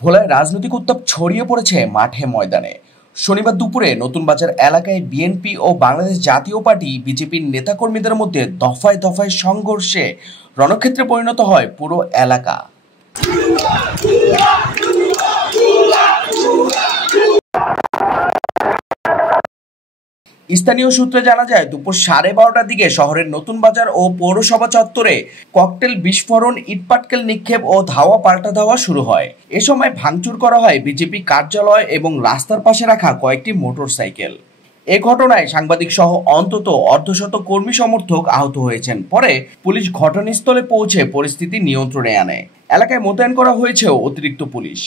ভোলায় রাজনৈতিক উত্তাপ ছড়িয়ে পড়েছে মাঠে ময়দানে। শনিবার দুপুরে নতুন বাজার এলাকায় বিএনপি ও বাংলাদেশ জাতীয় পার্টি বিজেপির নেতাকর্মীদের মধ্যে দফায় দফায় সংঘর্ষে রণক্ষেত্রে পরিণত হয় পুরো এলাকা। স্থানীয় সূত্রে জানা যায়, দুপুর 12:30টার দিকে শহরের নতুন বাজার ও পৌরসভা চত্বরে ককটেল বিস্ফোরণ, ইটপাটকেল নিক্ষেপ ও ধাওয়া পাল্টা ধাওয়া শুরু হয়। এ সময় ভাঙচুর করা হয় বিজেপি কার্যালয় এবং রাস্তার পাশে রাখা কয়েকটি মোটরসাইকেল। এ ঘটনায় সাংবাদিক সহ অন্তত অর্ধশত কর্মী সমর্থক আহত হয়েছেন। পরে পুলিশ ঘটনাস্থলে পৌঁছে পরিস্থিতি নিয়ন্ত্রণে আনে। এলাকায় মোতায়েন করা হয়েছে অতিরিক্ত পুলিশ।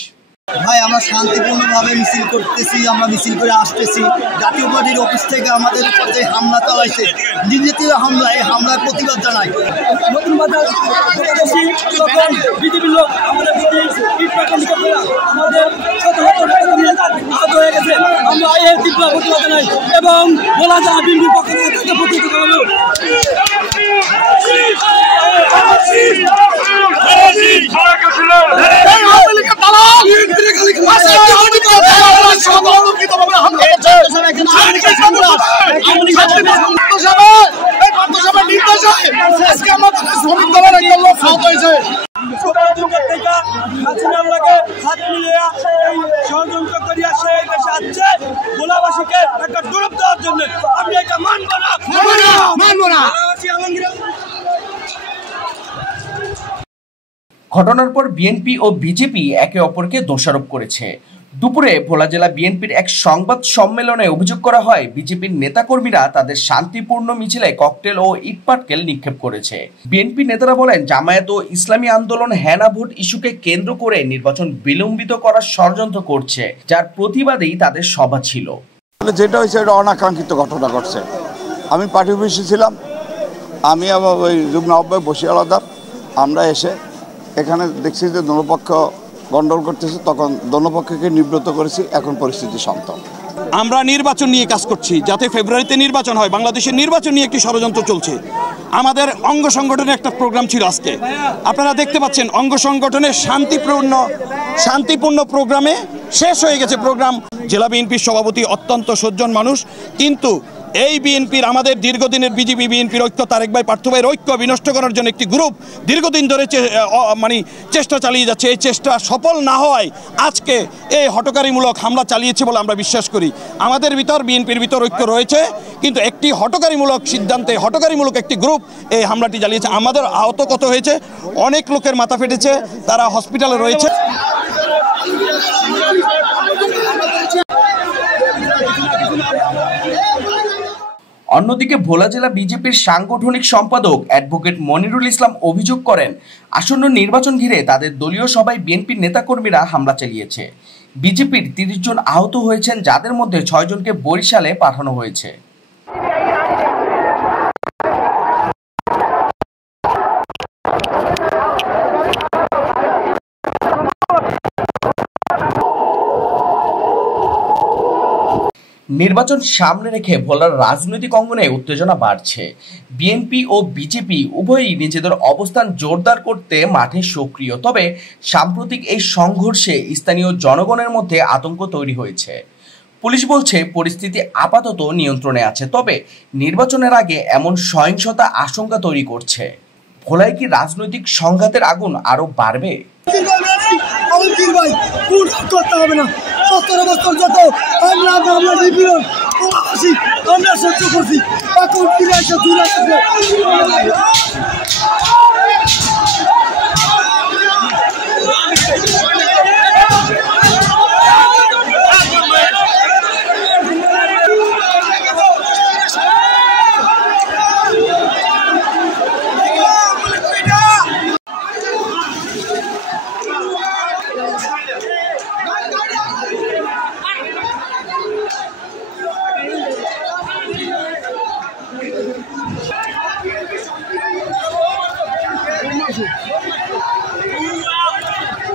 ভাই, আমরা শান্তিপূর্ণভাবে মিছিল করতেছি, আমরা মিছিল করে আসতেছি। জাতীয় পার্টির অফিস থেকে আমাদের উপর যে হামলা চালাইছে, নির্যাতিত হামলা, এই হামলার প্রতিবাদ জানাই। নতুন বাজার তখন বিজেপির লোক আমাদের আহত হয়ে গেছে। আমরা এই তীব্র প্রতিবাদ জানাই এবং বলা যায় বিএনপির পক্ষ থেকে তাকে প্রতিহত করা হবে। ষড়যন্ত্র করিয়া সে দেশে আসছে ভোলাবাসীকে একটা গৌরব দেওয়ার জন্য। আমি এটা মানবো না। ঘটনার পর বিএনপি ও বিজেপি একে অপরকে দোষারোপ করেছে। দুপুরে ভোলা জেলা বিএনপির এক সংবাদ সম্মেলনে অভিযোগ করা হয়, বিজেপির নেতাকর্মীরা তাদের শান্তিপূর্ণ মিছিলে ককটেল ও ইটপাটকেল নিক্ষেপ করেছে। বিএনপি নেতারা বলেন, জামায়াত ও ইসলামী আন্দোলন হেনা ভোট ইস্যুকে কেন্দ্র করে নির্বাচন বিলম্বিত করার ষড়যন্ত্র করছে, যার প্রতিবাদেই তাদের সভা ছিল। যেটা হয়েছে এটা অনাকাঙ্ক্ষিত ঘটনা ঘটছে। আমি পার্টি অফিসে ছিলাম, আমি আবার ওই যুগ্ম আহ্বায়ক বসিয়ালাদার, আমরা এসে এখানে দেখছি যে দোনোপক্ষ গন্ডগোল করতেছে, তখন দোনোপক্ষকে নিবৃত্ত করেছি। এখন পরিস্থিতি শান্ত। আমরা নির্বাচন নিয়ে কাজ করছি, যাতে ফেব্রুয়ারিতে নির্বাচন হয়। বাংলাদেশের নির্বাচন নিয়ে একটি ষড়যন্ত্র চলছে। আমাদের অঙ্গ সংগঠনের একটা প্রোগ্রাম ছিল আজকে, আপনারা দেখতে পাচ্ছেন অঙ্গ সংগঠনের শান্তিপূর্ণ প্রোগ্রামে শেষ হয়ে গেছে প্রোগ্রাম। জেলা বিএনপির সভাপতি অত্যন্ত সজ্জন মানুষ, কিন্তু এই বিএনপির আমাদের দীর্ঘদিনের বিজেপি বিএনপির ঐক্য, তারেক ভাই পার্থ ভাইয়ের ঐক্য বিনষ্ট করার জন্য একটি গ্রুপ দীর্ঘদিন ধরে চেষ্টা চালিয়ে যাচ্ছে। এই চেষ্টা সফল না হওয়ায় আজকে এই হঠকারীমূলক হামলা চালিয়েছে বলে আমরা বিশ্বাস করি। আমাদের ভিতর বিএনপির ভিতর ঐক্য রয়েছে, কিন্তু একটি হঠকারীমূলক সিদ্ধান্তে হঠকারীমূলক একটি গ্রুপ এই হামলাটি চালিয়েছে। আমাদের আহত কত হয়েছে, অনেক লোকের মাথা ফেটেছে, তারা হসপিটালে রয়েছে। অন্যদিকে ভোলা জেলা বিজেপির সাংগঠনিক সম্পাদক অ্যাডভোকেট মনিরুল ইসলাম অভিযোগ করেন, আসন্ন নির্বাচন ঘিরে তাদের দলীয় সভায় বিএনপির নেতাকর্মীরা হামলা চালিয়েছে। বিজেপির 30 জন আহত হয়েছেন, যাদের মধ্যে 6 জনকে বরিশালে পাঠানো হয়েছে। নির্বাচন সামনে রেখে ভোলার রাজনৈতিক অঙ্গনে উত্তেজনা বাড়ছে। বিএনপি ও বিজেপি উভয়ই নিজেদের অবস্থান জোরদার করতে মাঠে সক্রিয়। তবে সাম্প্রতিক এই সংঘর্ষে স্থানীয় জনগণের মধ্যে আতঙ্ক তৈরি হয়েছে। পুলিশ বলছে পরিস্থিতি আপাতত নিয়ন্ত্রণে আছে, তবে নির্বাচনের আগে এমন সহিংসতা আশঙ্কা তৈরি করছে। ভোলায় কি রাজনৈতিক সংঘাতের আগুন আরো বাড়বে? আমরা সহ্য করছি, এখন ফিরে আসে।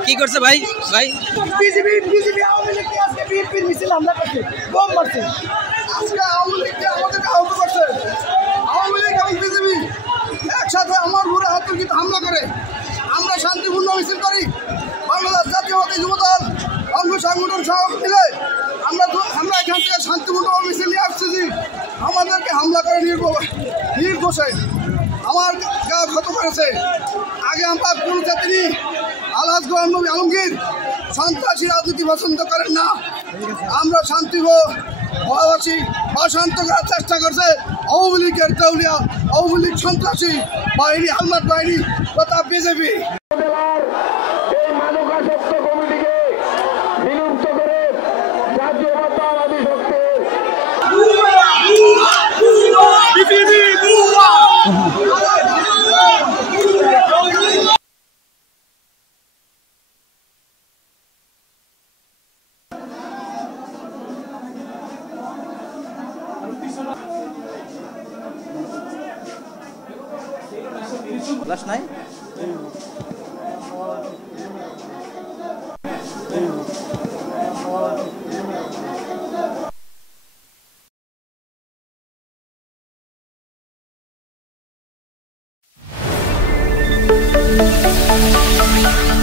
কি করছে ভাই? বিজেপি বিএনপির মিছিল হামলা করছে, বোম মারছে। আজকে আওয়ামী লীগকে আমাদেরকে আহত করছে। আওয়ামী লীগ এবং বিজেপি একসাথে আমার ঘুরে আতঙ্কিত হামলা করে। আমরা শান্তিপূর্ণ মিছিল করি। বাংলাদেশ জাতীয়বাদী যুবদল অঙ্গ সংগঠন সহ মিলে আমরা এখান থেকে শান্তিপূর্ণ মিছিল নিয়ে আসতেছি। আমাদেরকে হামলা করে নির্দোষে আমার গা ক্ষত করেছে। আগে আমরা কোন জাতি আলহাজ গোলাম নবী আলমগীর সন্ত্রাসী রাজনীতি পছন্দ করেন না। আমরা শান্তি ভালোবাসি বা শান্ত করার চেষ্টা করছে আওয়ামী লীগের দেউলিয়া আওয়ামী লীগ সন্ত্রাসী বাহিনী আলমাত বাহিনী তথা বিজেপি। লাশ নাই Thank you.